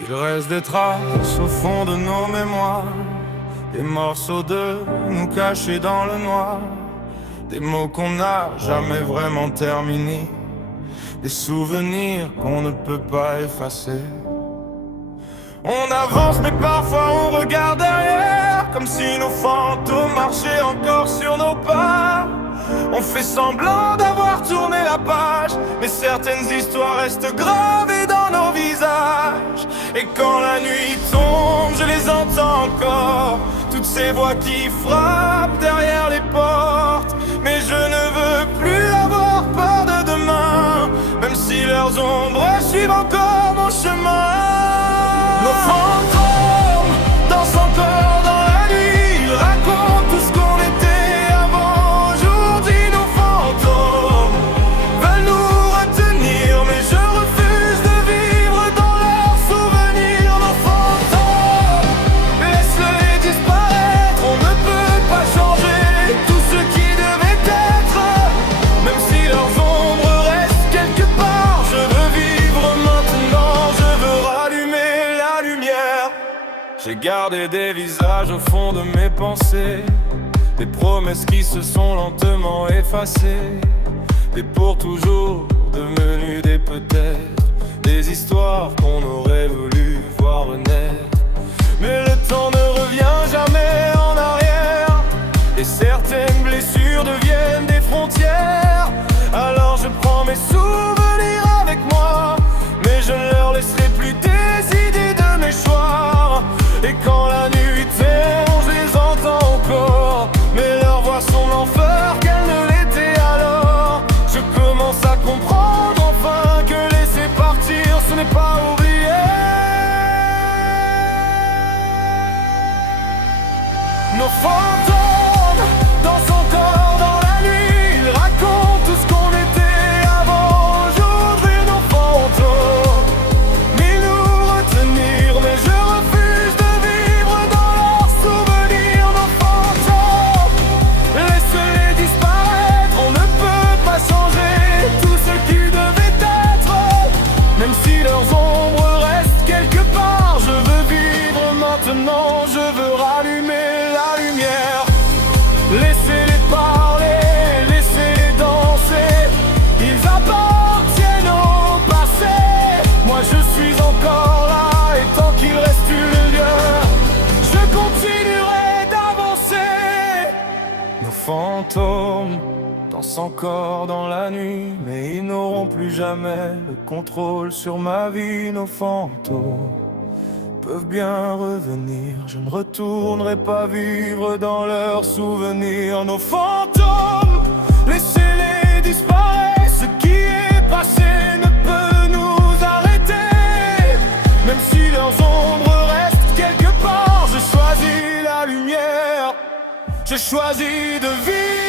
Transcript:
Qu'il reste des traces au fond de nos mémoires, des morceaux de nous cachés dans le noir, des mots qu'on n'a jamais vraiment terminés, des souvenirs qu'on ne peut pas effacer. On avance mais parfois on regarde derrière, comme si nos fantômes marchaient encore sur nos pas. On fait semblant d'avoir tourné la page, mais certaines histoires restent gravées dans nos visages. Et quand la nuit tombe, je les entends encore, toutes ces voix qui frappent derrière les portes. Mais je ne veux plus avoir peur de demain, même si leurs ombres suivent encore mon chemin. Nos fantômes dansent encore dans la nuit, ils racontent tout ce qu'on était avant. Aujourd'hui nos fantômes veulent nous retenir, mais je refuse de vivre dans leurs souvenirs. Nos fantômes, laisse-les disparaître, on ne peut pas changer tout ce qui devait être. Même si leurs ombres restent quelque part, je veux vivre maintenant, je veux rallumer la lumière. J'ai gardé des visages au fond de mes pensées, des promesses qui se sont lentement effacées, des pour toujours devenus des peut-être, des histoires qu'on aurait voulu voir renaître. Mais le temps ne revient jamais en arrière, et certaines blessures deviennent des frontières. Alors je prends mes souvenirs avec moi, mais je ne leur laisserai plus décider de mes choix. Et quand la nuit tombe, je les entends encore, mais leurs voix sont l'enfer qu'elles ne l'étaient alors. Je commence à comprendre enfin que laisser partir, ce n'est pas oublier. Nos fantômes dansent encore dans la nuit, ils racontent tout ce qu'on était avant. Aujourd'hui nos fantômes ils nous retenir, mais je refuse de vivre dans leurs souvenirs. Nos fantômes, laisse-les disparaître, on ne peut pas changer tout ce qui devait être. Même si leurs ombres restent quelque part, je veux vivre maintenant, je veux rallumer la lumière. Laissez-les parler, laissez-les danser, ils appartiennent au passé. Moi je suis encore là, et tant qu'il reste une lueur, je continuerai d'avancer. Nos fantômes dansent encore dans la nuit, mais ils n'auront plus jamais le contrôle sur ma vie. Nos fantômes peuvent bien revenir, je ne retournerai pas vivre dans leurs souvenirs. Nos fantômes, laissez-les disparaître, ce qui est passé ne peut nous arrêter. Même si leurs ombres restent quelque part, je choisis la lumière, je choisis de vivre.